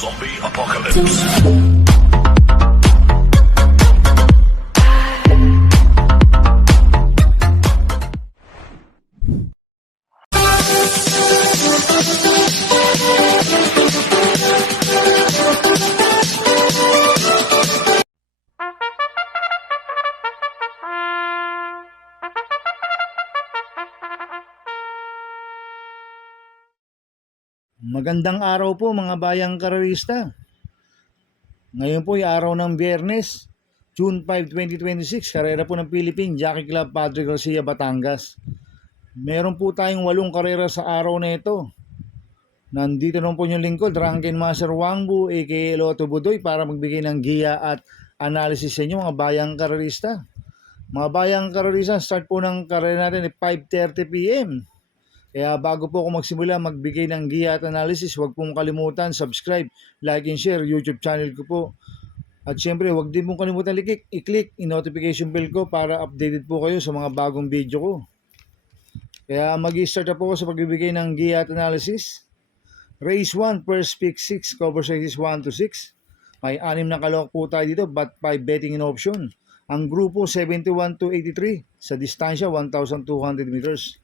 Zombie Apocalypse. Magandang araw po mga bayang karerista. Ngayon po ay araw ng Biyernes, June 5, 2026, karera po ng Philippine Jockey Club Padre Garcia, Batangas. Meron po tayong 8 karera sa araw na ito. Nandito naman po yung lingkod, Drunken Master Wangbu, aka Lotto Budoy, para magbigay ng giya at analysis sa inyo mga bayang karerista. Mga bayang karerista, start po ng karera natin ay 5:30 PM. Kaya bago po ako magsimula magbigay ng giya at analysis, huwag pong kalimutan subscribe, like and share YouTube channel ko po. At syempre huwag din pong kalimutan i-click yung notification bell ko para updated po kayo sa mga bagong video ko. Kaya mag-start na po ako sa pagbibigay ng giya at analysis. Race 1, first pick 6, cover sizes 1 to 6. May 6 na kalok po tayo dito, but 5 betting in option. Ang grupo 71 to 83, sa distansya 1,200 meters.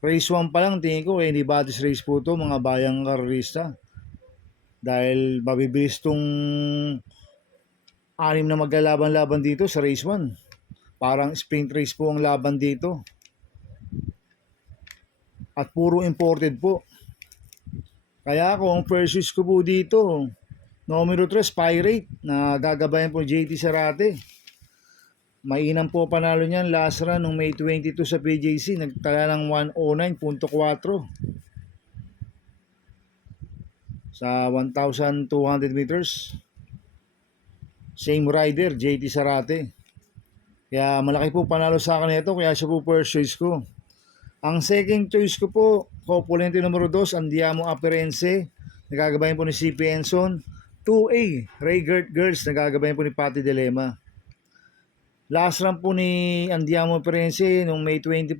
Race 1 pa lang, tingin ko anybody's race po to mga bayang karerista. Dahil mabibilis tong 6 na maglalaban-laban dito sa race 1. Parang sprint race po ang laban dito. At puro imported po. Kaya ako, ang first choice ko po dito, numero 3, Pirate, na gagabayan po JT Sarate. Mainam po panalo niyan last run noong May 22 sa PJC, nagtala ng 109.4 sa 1,200 meters. Same rider, JT Sarate. Kaya malaki po panalo sa akin ito, kaya siya po first choice ko. Ang second choice ko po, Copulente numero 2, Andiamo Aperense, nagagabayan po ni CP Enson. 2A, Raygert Girls, nagagabayan po ni Patty Dilema. Last run po ni Andiamo Aperense noong May 24,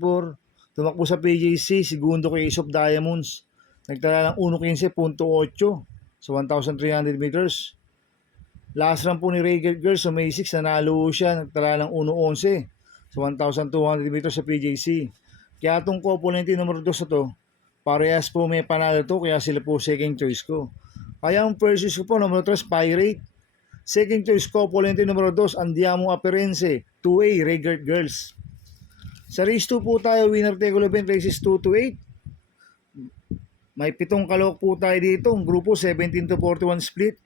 tumakbo sa PJC, segundo kay Ace of Diamonds. Nagtala ng 1.15.8 sa 1,300 meters. Last run po ni Raygert Girls sa May 6, nanalo siya, nagtala ng 1.11 sa 1,200 meters sa PJC. Kaya itong Copulente numero 2 na to, parehas po may panalo to, kaya sila po second choice ko. Kaya ang first choice ko po, numero 3, Pirate. Second choice ko, Copulente numero 2, Andiamo Aperense. 2A, Raygert Girls. Sa race 2 po tayo, winner take all event, races 2 to 8. May 7 kalok po tayo dito. Ang grupo 17 to 41 split.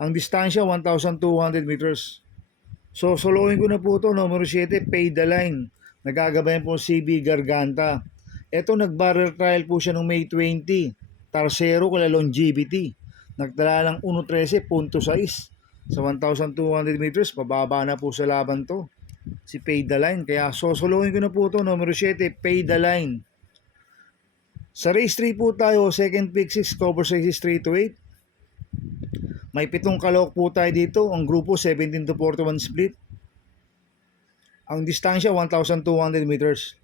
Ang distansya 1,200 meters. So soloin ko na po ito, numero 7, Pay the Line. Nagagabayan po CB Garganta. Ito nag-barrel trial po siya noong May 20. Tarsero kala Longevity. Nagtala ng 1.13.6 sa 1,200 meters. Pababa na po sa laban to, si Pay the Line. Kaya sosoloin ko na po ito, numero 7, Pay the Line. Sa race 3 po tayo, second pick 6, cover sizes 3 to 8. May 7 kalok po tayo dito. Ang grupo 17 to 41 split. Ang distansya 1,200 meters.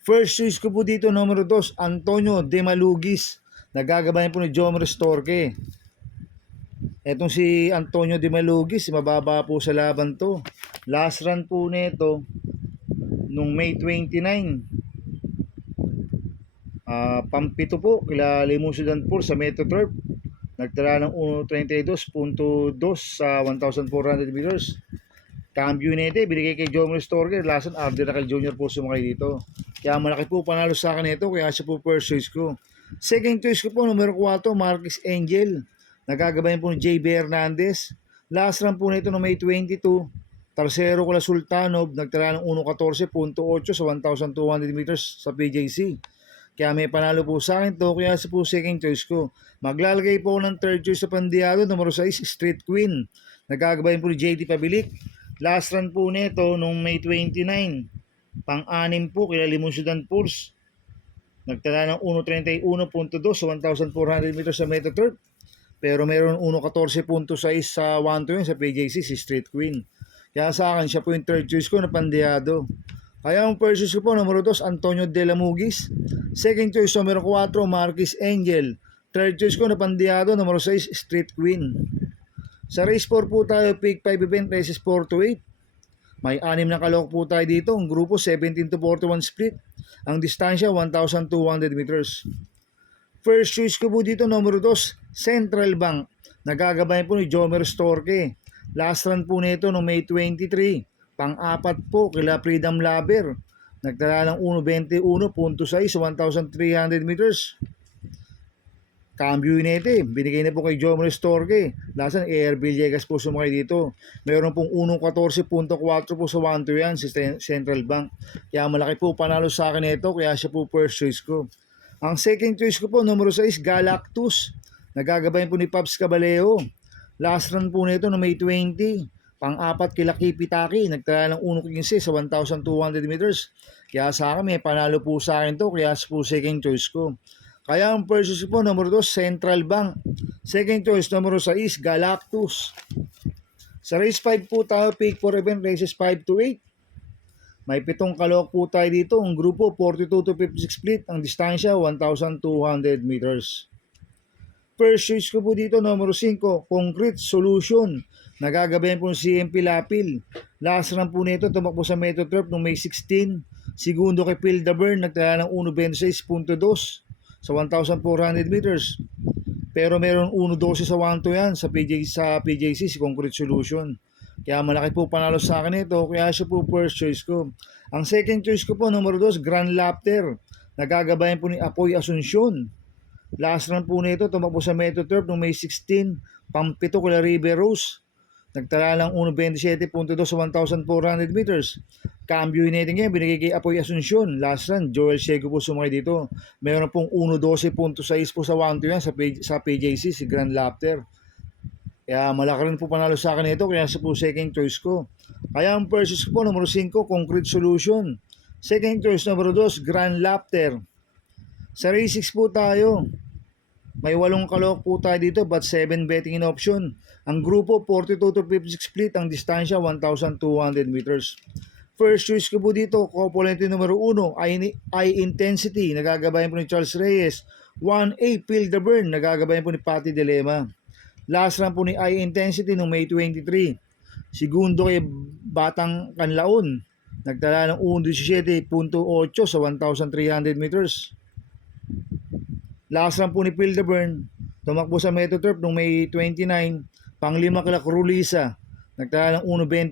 First choice ko po dito, numero 2, Antonio De Malugis. Nagagabayan po ni Jomer Storque. Etong si Antonio De Malugis, mababa po sa laban to. Last run po nito nung May 29. Pampito po, kila Limusudan po sa Metro Turf. Nagtala ng 1.32.2 sa 1,400 meters. Cambio nito, binigay kay Jomer Storge. Last run, Arderacal Jr. po sumakay dito. Kaya malaki po panalo sa akin ito, kaya siya po first choice ko. Second choice ko po, numero 4, Marquis Angel. Nagagabayan po ni JB Hernandez. Last run po nito no May 22. Tarsero kala Sultanov. Nagtala ng 1.14.8 sa 1,200 meters sa PJC. Kaya may panalo po sa akin to, kaya siya po second choice ko. Maglalagay po ng third choice sa Pandiado, numero 6, Street Queen. Nagagabayan po ni JT Pabilik. Last run po nito nung May 29. Pang-anim po kila Limusudan Pulse. Nagtala ng 1.31.2 sa 1,400 meters sa Metro Turf. Pero meron 1.14.6 sa 1-2 sa PJC, si Street Queen. Kaya sa akin, siya po yung third choice ko na Pandiado. Kaya ang first choice ko po, numero 2, Antonio De La Mugis. Second choice, numero 4, Marquis Angel. Third choice ko na Pandiado, numero 6, Street Queen. Sa race 4 po tayo, Pick 5 event, races 4 to 8. May 6 na kalok po tayo dito. Ang grupo 17 to 41 split. Ang distansya 1,200 meters. First choice ko po dito, numero 2, Central Bank. Nagagabayan po ni Jomer Storke. Last run po nito no May 23. Pang-apat po kila Freedom Lover. Nagtala ng 1.21.6 sa 1,300 meters. Cambio Unete, binigay na po kay Jomer Storke. Lasan, Air Villegas po sumakay dito. Meron pong 1.14.4 po sa 1-2 yan, si Central Bank. Kaya malaki po panalo sa akin ito, kaya siya po first choice ko. Ang second choice ko po, numero 6, Galactus. Nagagabayan po ni Pops Caballeo. Last run po nito no May 20. Pang-apat kila Kipitaki. Nagtala ng 1.15 sa 1,200 meters. Kaya sa akin, may panalo po sa akin to, kaya po second choice ko. Kaya ang first choice po, numero 2, Central Bank. Second choice, numero 6, Galactus. Sa race 5 po tayo, Pick 4 event, races 5 to 8. May 7 kalok po tayo dito. Ang grupo, 42 to 56 split. Ang distansya, 1,200 meters. First choice ko po dito, numero 5, Concrete Solution. Nagagabayan po si CMP Lapil. Last run po nito, tumakbo sa Metro Turf noong May 16. Segundo kay Phil Dabern, nagtala ng 1.26.2 sa 1,400 meters. Pero meron 1.12 sa 1-2 yan sa PJC, si Concrete Solution. Kaya malaki po panalo sa akin ito, kaya siya po first choice ko. Ang second choice ko po, numero 2, Grand Laughter. Nagagabayan po ni Apoy Asuncion. Last run po nito, tumakbo sa Metro Turf noong May 16, Pampito kila River Rose. Nagtala lang 1.27.2 sa 1,400 meters. Cambio United ngayon, binigay kay Apoy Asuncion. Last run, Joel Ciego po sumakay dito. Mayroon pong 1.12.6 po sa 1-2 yan sa PJC, si Grand Laughter. Kaya malaki rin po panalo sa akin ito, kaya siya po second choice ko. Kaya ang first choice ko po, numero 5, Concrete Solution. Second choice, numero 2, Grand Laughter. Sa race 6 po tayo. May 8 kalok po tayo dito, but 7 betting in option. Ang grupo, 42 to 56 split. Ang distansya, 1,200 meters. First choice ko po dito, component numero 1, High Intensity. Nagagabayan po ni Charles Reyes. 1A, Phil Dabern. Nagagabayan po ni Patty Dilema. Last run po ni High Intensity noong May 23. Segundo kay Batang Kanlaon. Nagtala ng 1.17.8 sa 1,300 meters. Last run po ni Phil Dabern. Tumakbo sa Metro Turf noong May 29. Panglima kila Crulisa. Nagtala ng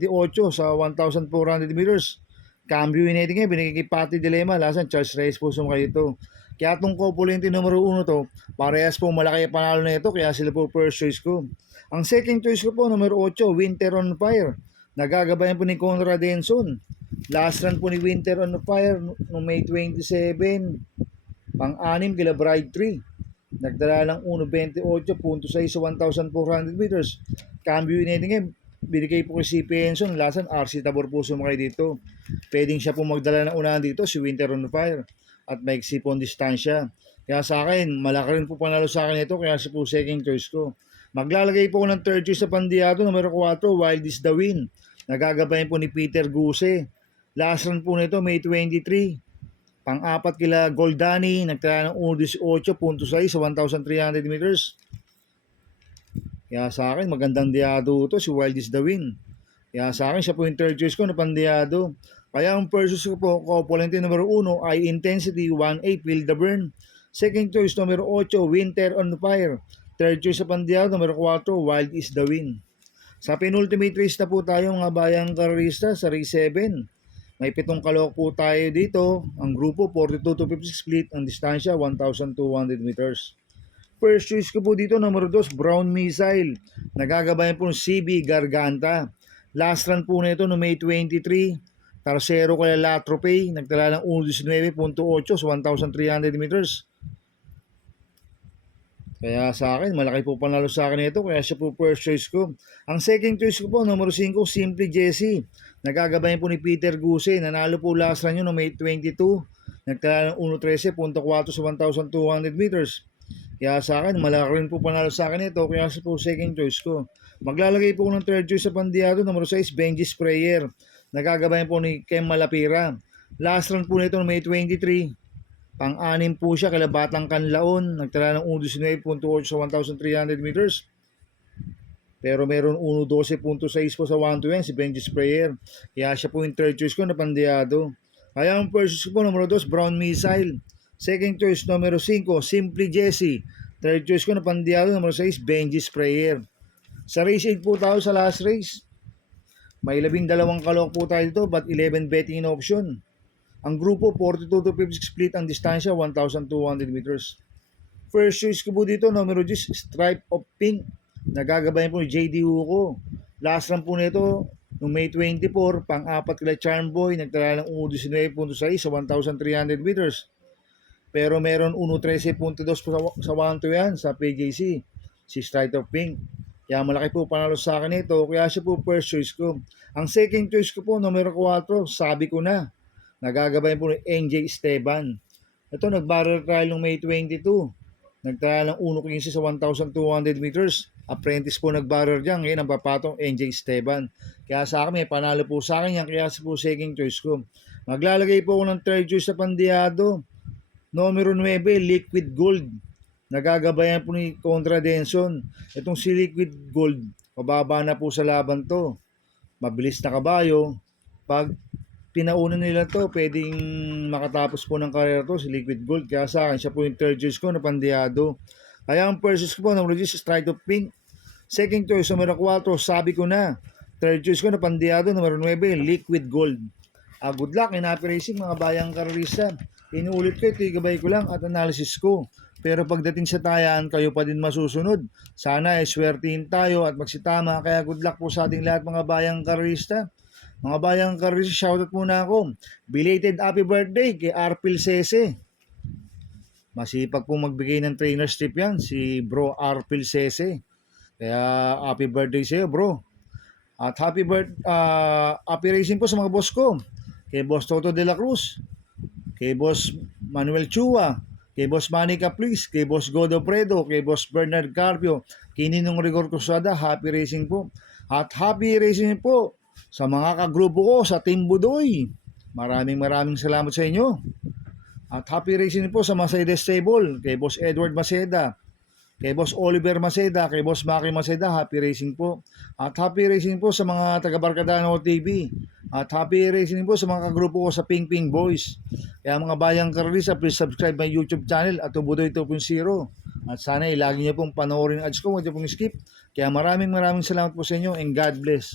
1.28 sa 1,400 meters. Cambio United ngayon, binigay kay Patty Dilema. Lasan, Charles Reyes po sumakay ito. Kaya itong component numero 1 to, parehas po malaki panalo na ito, kaya sila po first choice ko. Ang second choice ko po, numero 8, Winter on Fire. Nagagabayan po ni Conrad Denson. Last run po ni Winter on Fire noong May 27. Pang-anim kila Bride 3. Nagdala ng 1.28.6 sa 1,400 meters. Cambio United ngayon, binigay po kay CP Enson. Lasan, RC Tabor po sumakay dito. Pwedeng siya po magdala ng unahan dito, si Winter on Fire. At may sipon distansya. Kaya sa akin, malaki rin po panalo sa akin ito, kaya siya po second choice ko. Maglalagay po ko ng third choice sa Pandiado, numero 4, Wild is the Wind. Nagagabayan po ni Peter Guse. Last run po nito, May 23. Pang-apat kila Goldani, nagtala ng 1.18.6 sa 1,300 meters. Kaya sa akin, magandang diado ito, si Wild is the Wind. Kaya sa akin, siya po yung third choice ko na Pandiado. Kaya ang first choice ko po, component numero 1, High Intensity, 1A, Phil Dabern. Second choice, numero 8, Winter on Fire. Third choice sa Pandiado, numero 4, Wild is the Wind. Sa penultimate race na po tayo, mga bayang karista, sa race 7. May 7 kalok po tayo dito. Ang grupo, 42 to 56 split. Ang distansya, 1,200 meters. First choice ko po dito, numero 2, Brown Missile. Nagagabayan po ng CB Garganta. Last run po nito no May 23. Tercero kaya Latropay, nagtala ng 1.19.8 sa 1,300 meters. Kaya sa akin, malaki po panalo sa akin ito, kaya siya po first choice ko. Ang second choice ko po, numero 5, Simply Jesse. Nagagabayan po ni Peter Guse. Nanalo po last run yun no May 22. Nagtala ng 1.13.4 sa 1,200 meters. Kaya sa akin, malaki rin po panalo sa akin ito, kaya siya po second choice ko. Maglalagay po ng third choice sa Pandiado, numero 6, Benji Sprayer. Nagagabayan po ni Kem Malapira. Last run po nito no May 23. Pang-anim po siya kila Batang Kanlaon, nagtala ng 1.19.8 sa 1,300 meters. Pero meron 1.12.6 po sa 1-2 yan, si Benji Sprayer. Kaya siya po yung third choice ko na Pandiado. Kaya ang first choice ko po, numero 2, Brown Missile. Second choice, numero 5, Simply Jesse. Third choice ko na Pandiado, numero 6, Benji Sprayer. Sa race 8 po tayo sa last race. May 12 kalok po tayo dito, but 11 betting in option. Ang grupo, 42 to 56 split ang distansya, 1,200 meters. First choice ko po dito, numero 10, Stripe of Pink. Nagagabayan po ni JD Hugo. Last run po nito, noong May 24, pang-apat kila Charm Boy, nagtala ng 1.19.6 sa 1,300 meters. Pero meron 1.13.2 sa 1-2 yan sa PJC, si Stripe of Pink. Kaya malaki po panalo sa akin ito, kaya siya po first choice ko. Ang second choice ko po, numero 4, Sabi Ko Na. Nagagabayan po ni NJ Esteban. Ito, nag-barrel trial noong May 22. Nagtala ng 1.15 sa 1,200 meters. Apprentice po nag-barrel dyan. Ngayon ang papatong NJ Esteban. Kaya sa akin, may panalo po sa akin yan. Kaya sa po second choice ko. Maglalagay po ako ng third choice sa Pandiado. Numero 9, Liquid Gold. Nagagabayan po ni Contra Denson. Itong si Liquid Gold, pababa na po sa laban to. Mabilis na kabayo. Pag pinauna nila to, pwedeng makatapos po ng karera to, si Liquid Gold. Kaya sa akin, siya po yung third choice ko na Pandiado. Kaya ang first choice ko po, numero 10, Strike of Pink. Second choice, numero 4, Sabi Ko Na. Third choice ko na Pandiado, numero 9, Liquid Gold. Good luck in happy racing mga bayang karerista. Inuulit ko, ito gabay ko lang at analysis ko. Pero pagdating sa tayan, kayo pa din masusunod. Sana ay swertihin tayo at magsitama. Kaya good luck po sa ating lahat mga bayang karerista. Mga bayang karerista, shoutout muna ako. Belated happy birthday kay Arpil Sese. Masipag po magbigay ng trainer strip yan, si bro Arpil Sese. Kaya happy birthday sa iyo, bro. At happy racing po sa mga boss ko. Kay Boss Toto de la Cruz, kay Boss Manuel Chua, kay Boss Manny Caprice, kay Boss Godo Predo, kay Boss Bernard Carpio, kay Ninong Rigor Cruzada, happy racing po. At happy racing po sa mga kagrupo ko sa Team Budoy. Maraming salamat sa inyo. At happy racing po sa Mercedes Stable, kay Boss Edward Maceda, kay Boss Oliver Maceda, kay Boss Maki Maceda, happy racing po. At happy racing po sa mga taga-Barkadano TV. At happy racing po sa mga kagrupo ko sa Ping Ping Boys. Kaya mga bayang karerista, please subscribe my YouTube channel at Budoy 2.0. At sana lagi niyo pong panoorin ang ads ko, huwag niyo pong skip. Kaya maraming salamat po sa inyo and God bless.